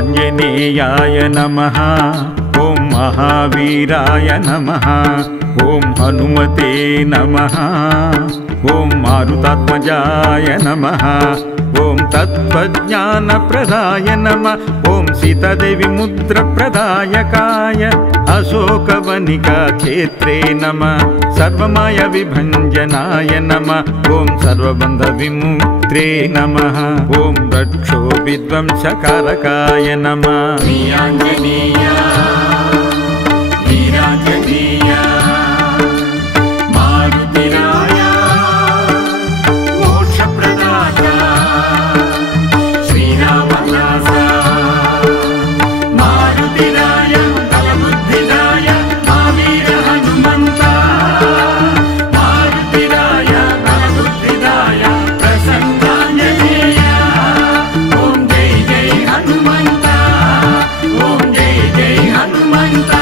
आञ्जनेयाय नमः। ॐ महावीराय नमः। ॐ हनुमते नमः। ॐ मारुतात्मजाय नमः। ॐ तत्त्वज्ञानप्रदाय नमः। ॐ सीतादेवी मुद्रप्रदायकाय अशोकवनिका क्षेत्रे नमः। सर्वमाया विभञ्जनाय नमः। ॐ सर्वबन्धविमुक्त्रे नमः। ॐ रक्षो विध्वंसकारकाय नमः। वीराञ्जनेय वीराञ्जनेय मारुतिराय मोक्षप्रदाता श्रीरामदास मारुतिराय बलबुद्धिदाय महावीर हनुमन्त मारुतिराय बलबुद्धिदाय प्रसन्नाञ्जनेय। ॐ जय जय हनुमन्त। ॐ जय जय हनुमन्त।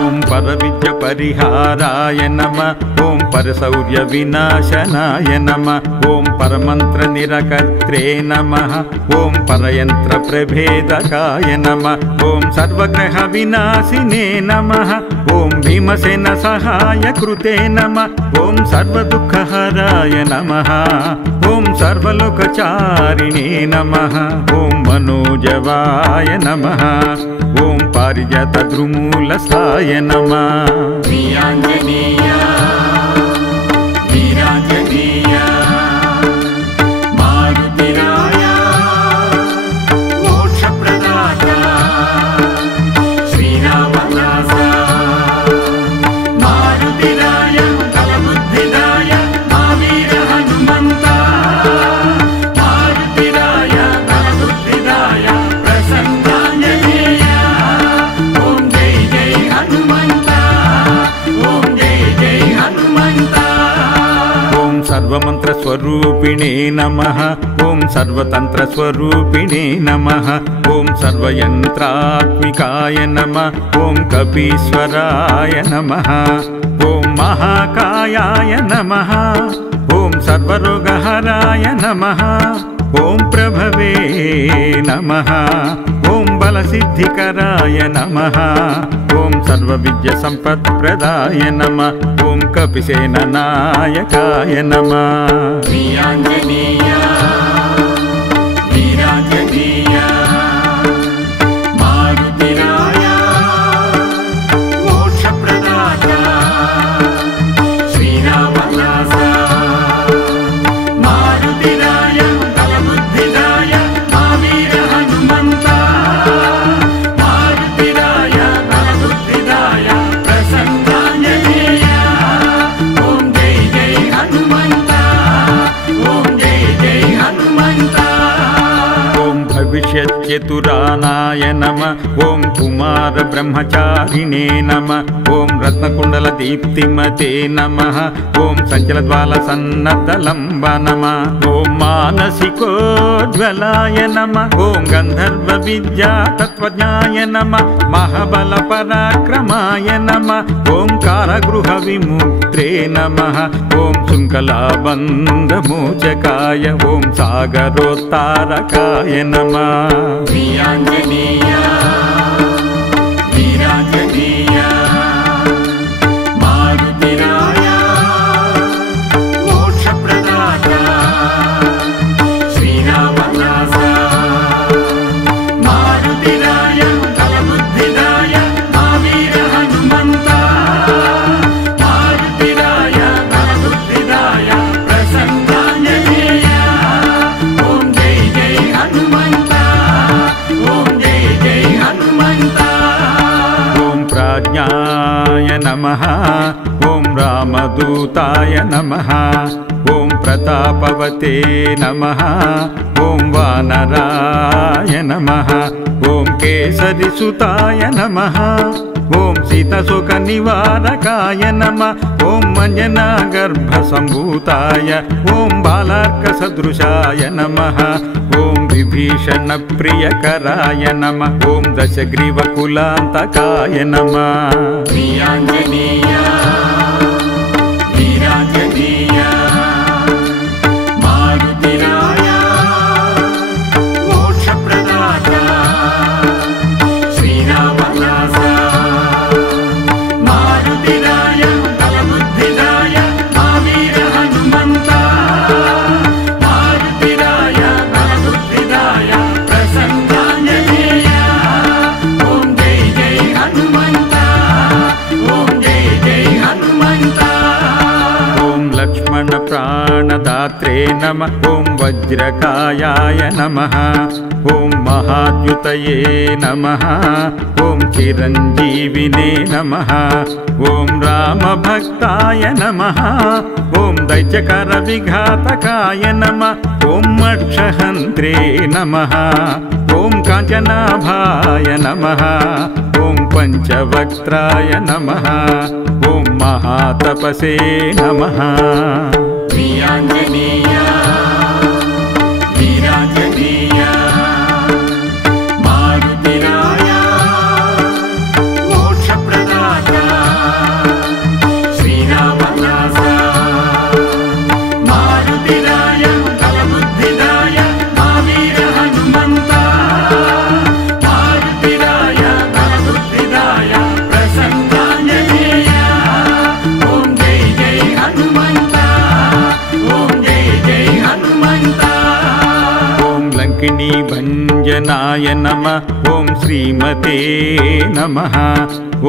ॐ परविद्यपरिहाराय नमः। ॐ परशौर्यविनाशनाय नमः। ॐ परमन्त्रनिरकर्त्रे नमः। ॐ परयन्त्रप्रभेदकाय नमः। ॐ सर्वग्रहविनाशिने नमः। ॐ भीमसेनसहायकृते नमः। ॐ सर्वदुःखहराय नमः। ॐ सर्वलोकचारिणे नमः। ॐ मनोजवाय नमः। ॐ पारिजातद्रुमूलस्थाय नमः। वीराञ्जनेय वीराञ्जनेय मारुतिराय मोक्षप्रदाता श्रीरामदास मारुतिराय बलबुद्धिदाय महावीर हनुमन्त मारुतिराय बलबुद्धिदाय प्रसन्नाञ्जनेय। ॐ जय जय हनुमन्त। ॐ जय जय हनुमन्त। ॐ सर्वमन्त्रस्वरूपिणे नमः। ॐ सर्वतन्त्रस्वरूपिणे नमः। ॐ सर्वयन्त्रात्मिकाय नमः। ॐ कपीश्वराय नमः। ॐ महाकायाय नमः। ॐ सर्वरोगहराय नमः। ॐ प्रभवे नमः। ॐ बलसिद्धिकराय नमः। ॐ सर्वविद्यासम्पत्प्रदाय नमः। ॐ कपिसेननायकाय नमः। वीराञ्जनेय वीराञ्जनेय मारुतिराय मोक्षप्रदाता श्रीरामदास मारुतिराय बलबुद्धिदाय महावीर हनुमन्त मारुतिराय बलबुद्धिदाय प्रसन्नाञ्जनेय। ॐ जय जय हनुमन्त। ॐ जय जय हनुमन्त। ॐ भविष्यच्चतुरानाय नमः। ॐ कुमारब्रह्मचारिणे नमः। ॐ रत्नकुण्डलदीप्तिमते नमः। ॐ सञ्चलज्वालसन्नद्धलम्ब नमः। ॐ मानसिकोज्ज्वलाय नमः। ॐ गन्धर्वविद्यातत्त्वज्ञाय नमः। महाबलपराक्रमाय नमः। ॐ कारागृहविमुक्त्रे नमः। ॐ शृङ्खलाबन्धमोचकाय ॐ सागरोत्तारकाय नमः। वीराञ्जनेय वीराञ्जनेय मारुतिराय मोक्षप्रदाता श्रीरामदास मारुतिराय बलबुद्धिदाय महावीर हनुमन्त मारुतिराय बलबुद्धिदाय प्रसन्नाञ्जनेय। ॐ जय जय हनुमन्त। ॐ जय जय हनुमन्त। ॐ प्राज्ञाय नमः। ॐ रामदूताय नमः। ॐ प्रतापवते नमः। ॐ वानराय नमः। ॐ केसरिसुताय नमः। ॐ सीताशोकनिवारकाय नमः। ॐ मञ्जनागर्भसम्भूताय ॐ बालार्कसदृशाय नमः। ॐ विभीषणप्रियकराय नमः। ॐ दशग्रीवकुलान्तकाय नमः। वीराञ्जनेय वीराञ्जनेय मारुतिराय मोक्षप्रदाता नमः ॐ वज्रकायाय नमः ॐ महाद्युतये नमः ॐ चिरञ्जीविने नमः ॐ रामभक्ताय नमः ॐ दैत्यकरविघातकाय नमः ॐ मक्षहन्त्रे नमः ॐ काञ्चनाभाय नमः ॐ पञ्चवक्त्राय नमः ॐ महातपसे नमः प्रियाञ्जनेय वीराञ्जनेय मारुतिराय मोक्षप्रदाता श्रीरामदास मारुतिराय बलबुद्धिदाय महावीर हनुमन्त मारुतिराय बलबुद्धिदाय प्रसन्नाञ्जनेय ॐ जय जय हनुमन्त ॐ लङ्किनी भञ्जनाय नमः ॐ श्रीमते नमः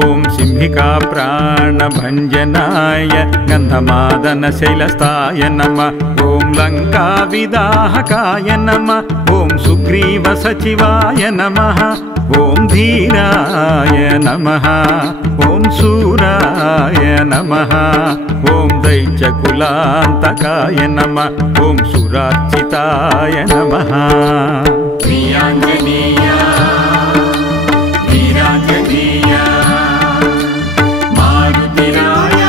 ॐ सिंहिका प्राणभञ्जनाय गन्धमादनशैलस्थाय नमः ॐ लङ्काविदाहकाय नमः ॐ सुग्रीवसचिवाय नमः ॐ धीराय नमः ॐ शूराय नमः ॐ दैत्यकुलान्तकाय नमः ॐ सुरार्चिताय नमः प्रियाञ्जनेय वीराञ्जनेय मारुतिराय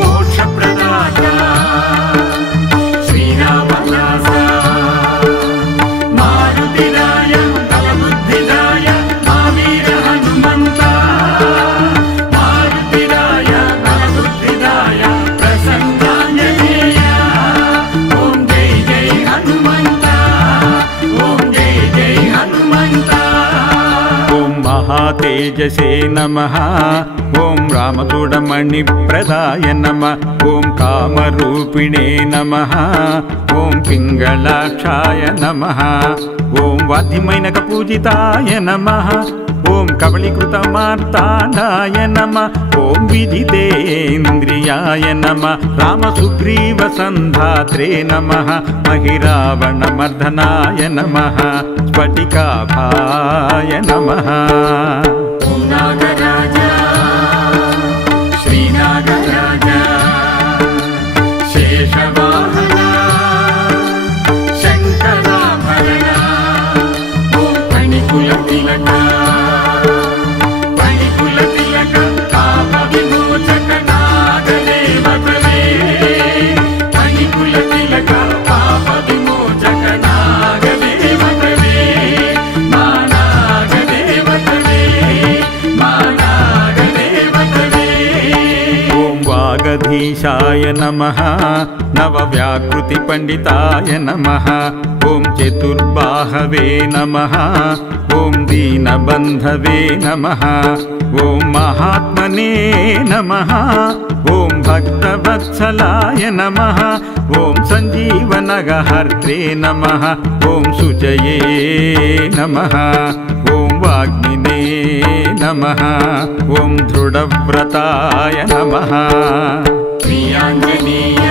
मोक्षप्रदाता श्रीरामदास मारुतिराय बलबुद्धिदाय महावीर हनुमन्त मारुतिराय बलबुद्धिदाय प्रसन्नाञ्जनेय ॐ जय जय हनुमन्त ॐ जय जय हनुमन्त ॐ महातेजसे नमः ॐ रामचूडमणिप्रदाय नमः ॐ कामरूपिणे नमः ॐ पिङ्गलाक्षाय नमः ॐ वाद्यमैनकपूजिताय नमः ॐ कबलीकृतमार्ताण्डाय नमः ॐ विदितेन्द्रियाय नमः रामसुग्रीवसन्धात्रे नमः महिरावणमर्दनाय नमः स्फटिकाभाय नमः ॐ नागराज श्रीनागराज शेषवाहन शङ्कराभरण ॐ फणिकुलतिलक पापविमोचक नागदेवतवे फणिकुलतिलक पापविमोचक नागदेवतवे मानागदेवतवे मानागदेवतवे ॐ वागधीशाय नमः नवव्याकृतिपण्डिताय नमः ॐ चतुर्बाहवे नमः ॐ दीनबन्धवे नमः ॐ महात्मने नमः ॐ भक्तवत्सलाय नमः ॐ सञ्जीवनगहर्त्रे नमः ॐ शुचये नमः ॐ वाग्मिने नमः ॐ दृढव्रताय नमः प्रियाञ्जनेय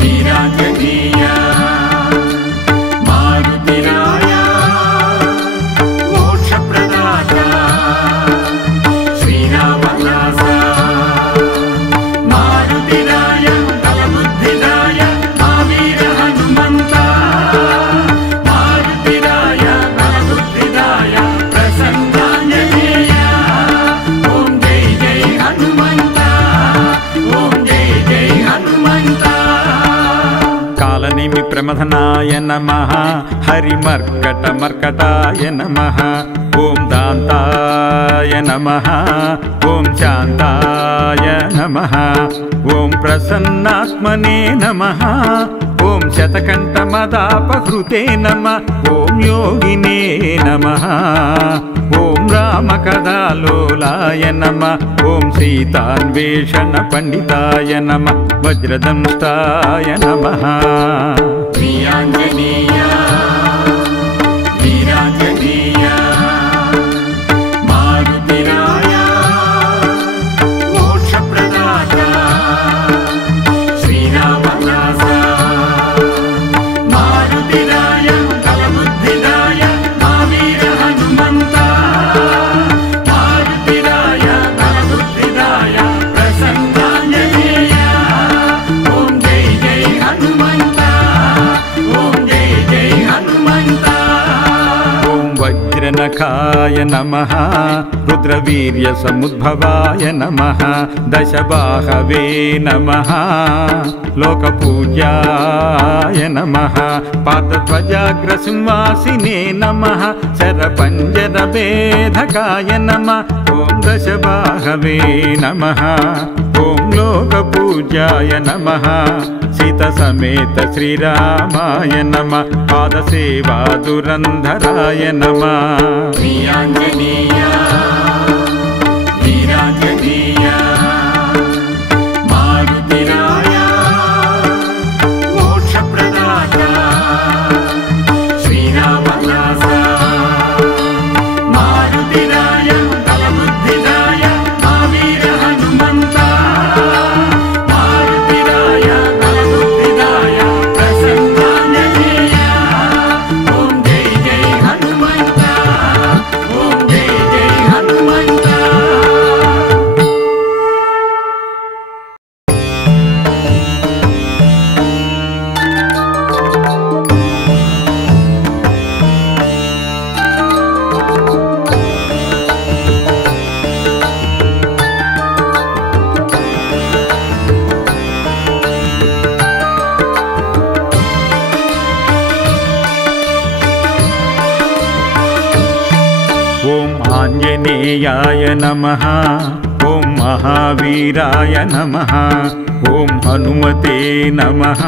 वीराञ्जनेय मारुतिराय मोक्षप्रदाता श्रीरामदास मारुतिराय बलबुद्धिदाय महावीर हनुमन्त मारुतिराय बलबुद्धिदाय प्रसन्नाञ्जनेय ॐ जय जय हनुमन्त ॐ जय जय हनुमन्त कालनेमि प्रमथनाय नमः हरिमर्कटमर्कटाय नमः ॐ दान्ताय नमः ॐ शान्ताय नमः ॐ प्रसन्नात्मने नमः ॐ शतकण्ठमदापहृते नमः ॐ योगिने नमः ॐ रामकथालोलाय नमः ॐ सीतान्वेषणपण्डिताय नमः वज्रदंष्टाय नमः प्रियाञ्जनेय वीराञ्जनेय मारुतिराय मोक्षप्रदाता श्रीराम रुद्रमुखाय नमः रुद्रवीर्यसमुद्भवाय नमः दशबाहवे नमः लोकपूज्याय नमः पादध्वजाग्रसिंहासिने नमः शरपञ्जरभेदकाय नमः ॐ दशबाहवे नमः ॐ लोकपूज्याय नमः सीतसमेत श्रीरामाय नमः पादसेवा दुरन्धराय नमः श्रीआञ्जनेय वीराञ्जनेय मारुतिराय मोक्षप्रदाता श्रीरामदास मारुतिराय बलबुद्धिदाय महावीर हनुमन्त मारुतिराय बलबुद्धिदाय प्रसन्नाञ्जनेय ॐ जय जय हनुमन्त ॐ जय जय हनुमन्त ॐ आञ्जनेयाय नमः ॐ महावीराय नमः ॐ हनुमते नमः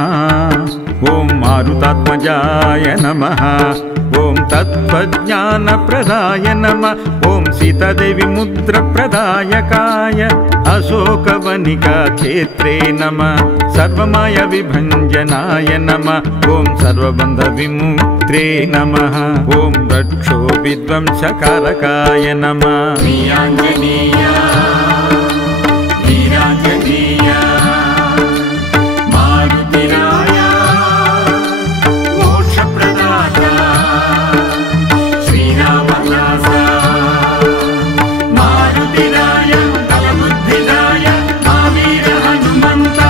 ॐ मारुतात्मजाय नमः ॐ तत्त्वज्ञानप्रदाय नमः ॐ सीतादेवी मुद्रप्रदायकाय अशोकवनिका क्षेत्रे नमः सर्वमायविभञ्जनाय नमः ॐ सर्वबन्धविमुक्त्रे नमः ॐ रक्षो विध्वंसकारकाय नमः श्रीआञ्जनेय वीराञ्जनेय मारुतिराय मोक्षप्रदाता श्रीरामदास मारुतिराय बलबुद्धिदाय महावीर हनुमन्त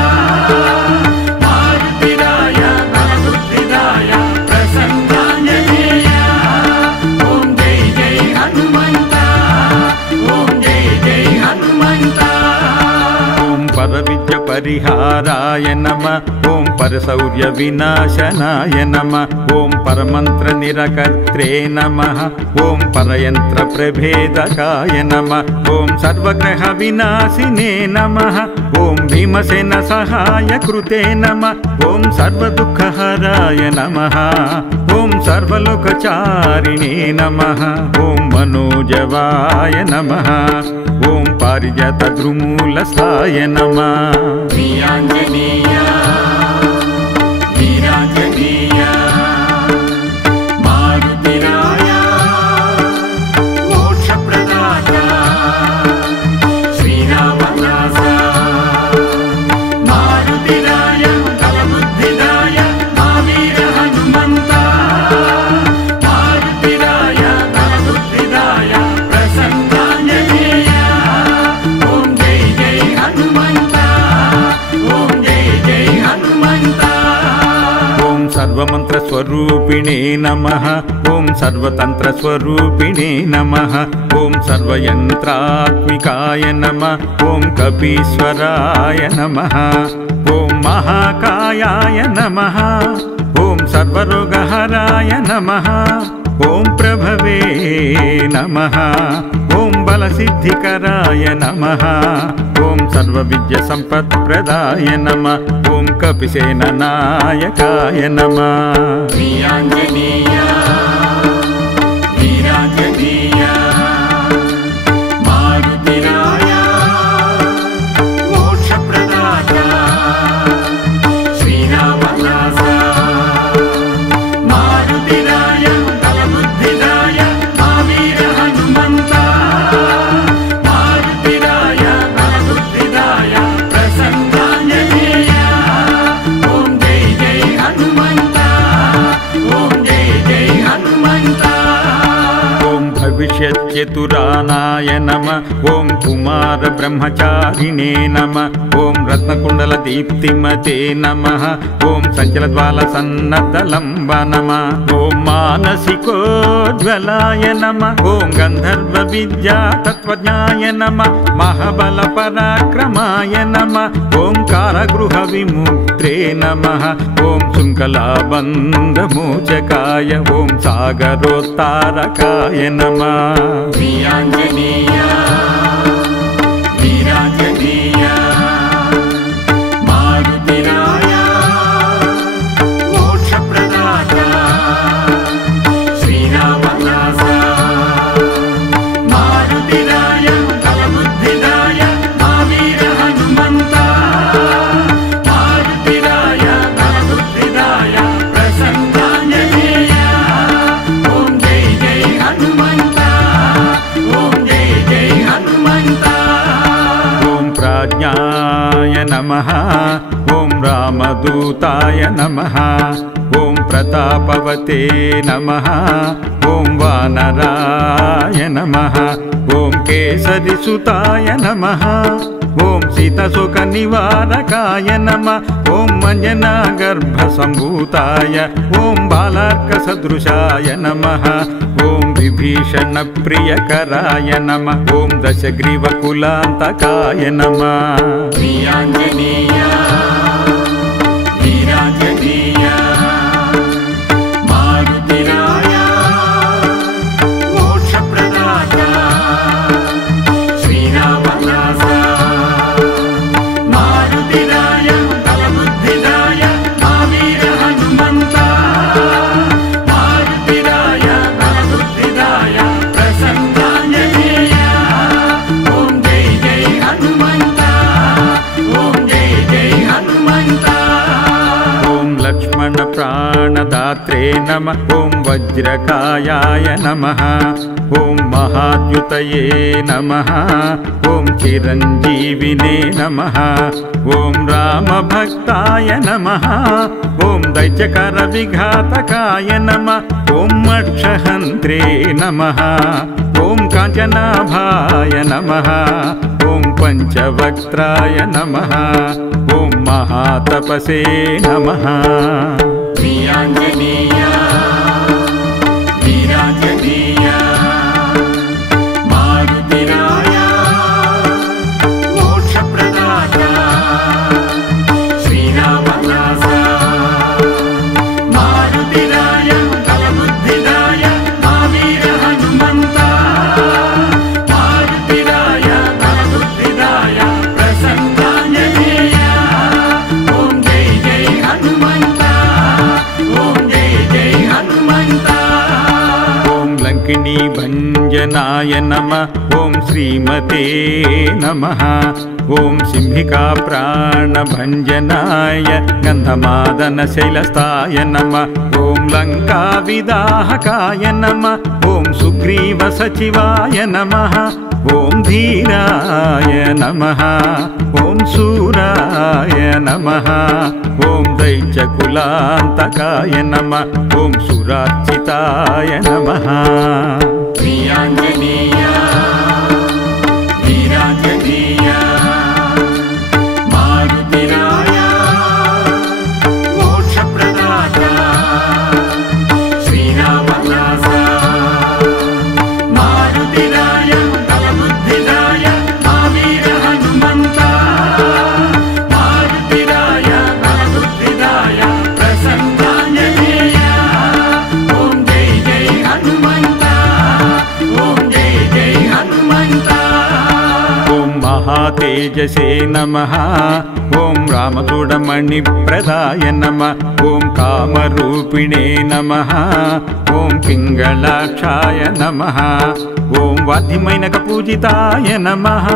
मारुतिराय बलबुद्धिदाय प्रसन्नाञ्जनेय ॐ जय जय हनुमन्त ॐ जय जय हनुमन्त ॐ परविद्यपरिहाराय नमः ॐ परशौर्यविनाशनाय नमः ॐ परमन्त्रनिरकर्त्रे नमः ॐ परयन्त्रप्रभेदकाय नमः ॐ सर्वग्रहविनाशिने नमः ॐ भीमसेनसहायकृते नमः ॐ सर्वदुःखहराय नमः ॐ सर्वलोकचारिणे नमः ॐ मनोजवाय नमः ॐ पारिजातद्रुमूलस्थाय नमः श्रीआञ्जनेय वीराञ्जनेय मारुतिराय मोक्षप्रदाता श्रीरामदास मारुतिराय बलबुद्धिदाय महावीर हनुमन्त मारुतिराय बलबुद्धिदाय प्रसन्नाञ्जनेय ॐ जय जय हनुमन्त ॐ जय जय हनुमन्त ॐ सर्वमन्त्रस्वरूपिणे नमः ॐ सर्वतन्त्रस्वरूपिणे नमः ॐ सर्वयन्त्रात्मिकाय नमः ॐ कपीश्वराय नमः ॐ महाकायाय नमः ॐ सर्वरोगहराय नमः ॐ प्रभवे नमः ॐ बलसिद्धिकराय नमः ॐ सर्वविद्यासम्पत्प्रदाय नमः ॐ कपिसेननायकाय नमः श्रीआञ्जनेय वीराञ्जनेय मारुतिराय मोक्षप्रदाता श्रीरामदास मारुतिराय बलबुद्धिदाय महावीर हनुमन्त मारुतिराय बलबुद्धिदाय प्रसन्नाञ्जनेय ॐ जय जय हनुमन्त ॐ जय जय हनुमन्त शिष्यचतुरानाय नमः ॐ कुमार ब्रह्मचारिणे नमः ॐ रत्नकुण्डलदीप्तिमते नमः ॐ सञ्चलज्वालसन्नद्धलम्ब नमः ॐ मानसिकोज्ज्वलाय नमः ॐ गन्धर्वविद्यातत्त्वज्ञाय नमः महाबलपराक्रमाय नमः ॐ कारागृहविमुक्त्रे नमः ॐ शृङ्खलाबन्धमोचकाय ॐ सागरोत्तारकाय नमः वीराञ्जनेय वीराञ्जनेय मारुतिराय मोक्षप्रदाता श्रीरामदास मारुतिराय बलबुद्धिदाय महावीर हनुमन्त मारुतिराय बलबुद्धिदाय प्रसन्नाञ्जनेय ॐ जय जय हनुमन्त ॐ जय जय हनुमन्त ॐ प्राज्ञाय नमः ॐ रामदूताय नमः ॐ प्रतापवते नमः ॐ वानराय नमः ॐ केसरिसुताय नमः ॐ सीतशोकनिवारकाय नमः ॐ मञ्जनागर्भसम्भूताय ॐ बालार्कसदृशाय नमः ॐ विभीषणप्रियकराय नमः ॐ दशग्रीवकुलान्तकाय नमः वीराञ्जनेय वीराञ्जनेय मारुतिराय मोक्षप्रदाता श्रीरामदास मारुतिराय बलबुद्धिदाय महावीर हनुमन्त मारुतिराय बलबुद्धिदाय प्रसन्नाञ्जनेय ॐ जय जय हनुमन्त ॐ जय जय हनुमन्त ॐ लक्ष्मणप्राणदात्रे नमः ॐ वज्रकायाय नमः ॐ महाद्युतये नमः ॐ चिरञ्जीविने नमः ॐ रामभक्ताय नमः ॐ दैत्यकरविघातकाय नमः ॐ मक्षहन्त्रे नमः ॐ काञ्चनाभाय नमः ॐ पञ्चवक्त्राय नमः ॐ महातपसे नमः वीराञ्जनेय वीराञ्जनेय मारुतिराय मोक्षप्रदाता श्रीरामदास मारुतिराय बलबुद्धिदाय महावीर हनुमन्त मारुतिराय बलबुद्धिदाय प्रसन्नाञ्जनेय ॐ जय जय हनुमन्त ॐ जय जय हनुमन्त ॐ लङ्किनी भञ्जनाय नमः ॐ श्रीमते नमः ॐ सिंहिका प्राणभञ्जनाय गन्धमादनशैलस्थाय नमः ॐ लङ्काविदाहकाय नमः ॐ सुग्रीवसचिवाय नमः ॐ धीराय नमः ॐ शूराय नमः ॐ दैत्यकुलान्तकाय नमः ॐ सुरार्चिताय नमः वीराञ्जनेय वीराञ्जनेय मारुतिराय मोक्षप्रदाता श्रीरामदास मारुतिराय बलबुद्धिदाय महावीर हनुमन्त मारुतिराय बलबुद्धिदाय प्रसन्नाञ्जनेय ॐ जय जय हनुमन्त ॐ जय जय हनुमन्त ॐ महातेजसे नमः ॐ रामचूडमणिप्रदाय नमः ॐ कामरूपिणे नमः ॐ पिङ्गलाक्षाय नमः ॐ वाद्यमैनकपूजिताय नमः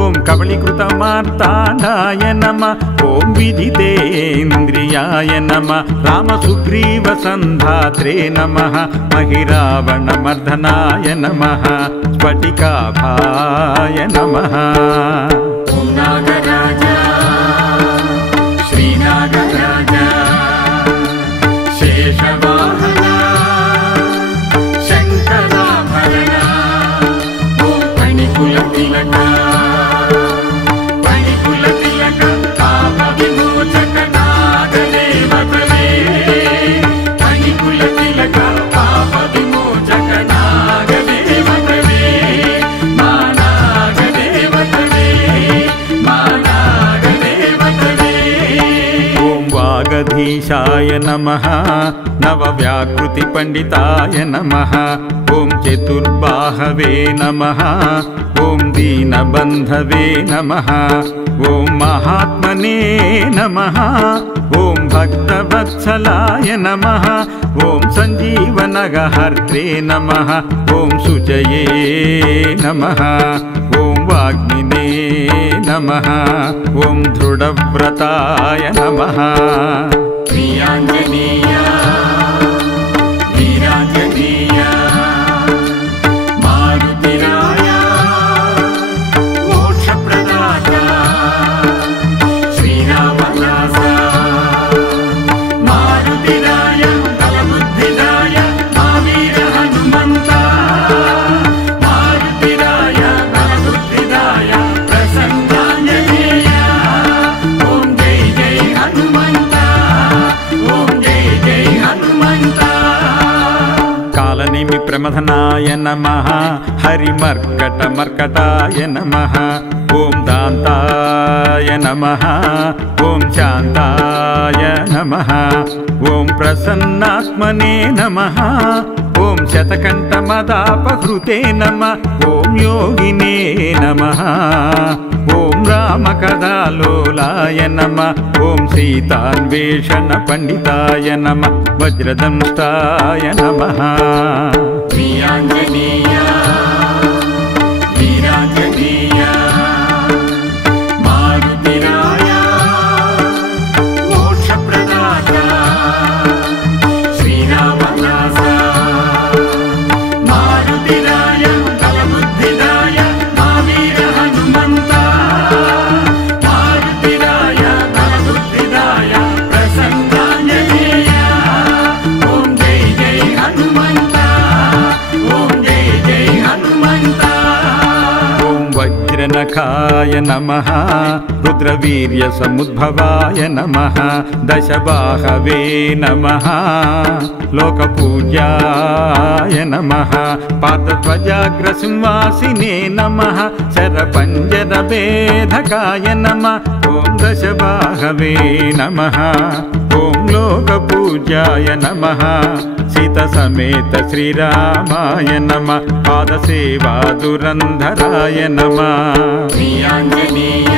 ॐ कबलीकृतमार्ताण्डाय नमः ॐ विजितेन्द्रियाय नमः रामसुग्रीवसन्धात्रे नमः महिरावणमर्दनाय नमः स्फटिकाभाय नमः ॐ नागराज श्रीनागराज शेषवाहन शङ्कराभरण वागधीशाय नमः नवव्याकृतिपण्डिताय नमः ॐ चतुर्बाहवे नमः ॐ दीनबन्धवे नमः ॐ महात्मने नमः ॐ भक्तवत्सलाय नमः ॐ सञ्जीवनगहर्त्रे नमः ॐ शुचये नमः ॐ वाग्मिने नमः ॐ दृढव्रताय नमः प्रियाञ्जनेय वीराञ्जनेय मारुतिराय मोक्षप्रदाता श्रीरामदास मारुतिराय बलबुद्धिदाय महावीर हनुमन्त मारुतिराय बलबुद्धिदाय प्रसन्नाञ्जनेय ॐ जय जय हनुमन्त ॐ जय जय हनुमन्त कालनेमि प्रमथनाय नमः हरिमर्कटमर्कटाय नमः ॐ दान्ताय नमः ॐ शान्ताय नमः ॐ प्रसन्नात्मने नमः ॐ शतकण्ठमदापहृते नमः ॐ योगिने नमः ॐ रामकथालोलाय नमः ॐ सीतान्वेषणपण्डिताय नमः वज्रदंष्टाय नमः प्रियाञ्जनेय वीराञ्जनेय मारुतिराय मोक्षप्रदाता श्रीरामदास मारुतिराय बलबुद्धिदाय महावीर हनुमन्त मारुतिराय बलबुद्धिदाय प्रसन्नाञ्जनेय ॐ जय जय हनुमन्त ॐ जय जय हनुमन्त ॐ वज्रनखाय नमः रुद्रवीर्यसमुद्भवाय नमः दशबाहवे नमः लोकपूज्याय नमः पादध्वजाग्रसिंहासिने नमः शरपञ्जरभेदकाय नमः ॐ दशबाहवे नमः ॐ लोकपूज्याय नमः सीतसमेत श्रीरामाय नमः पादसेवा दुरन्धराय नमः प्रियाञ्जनेय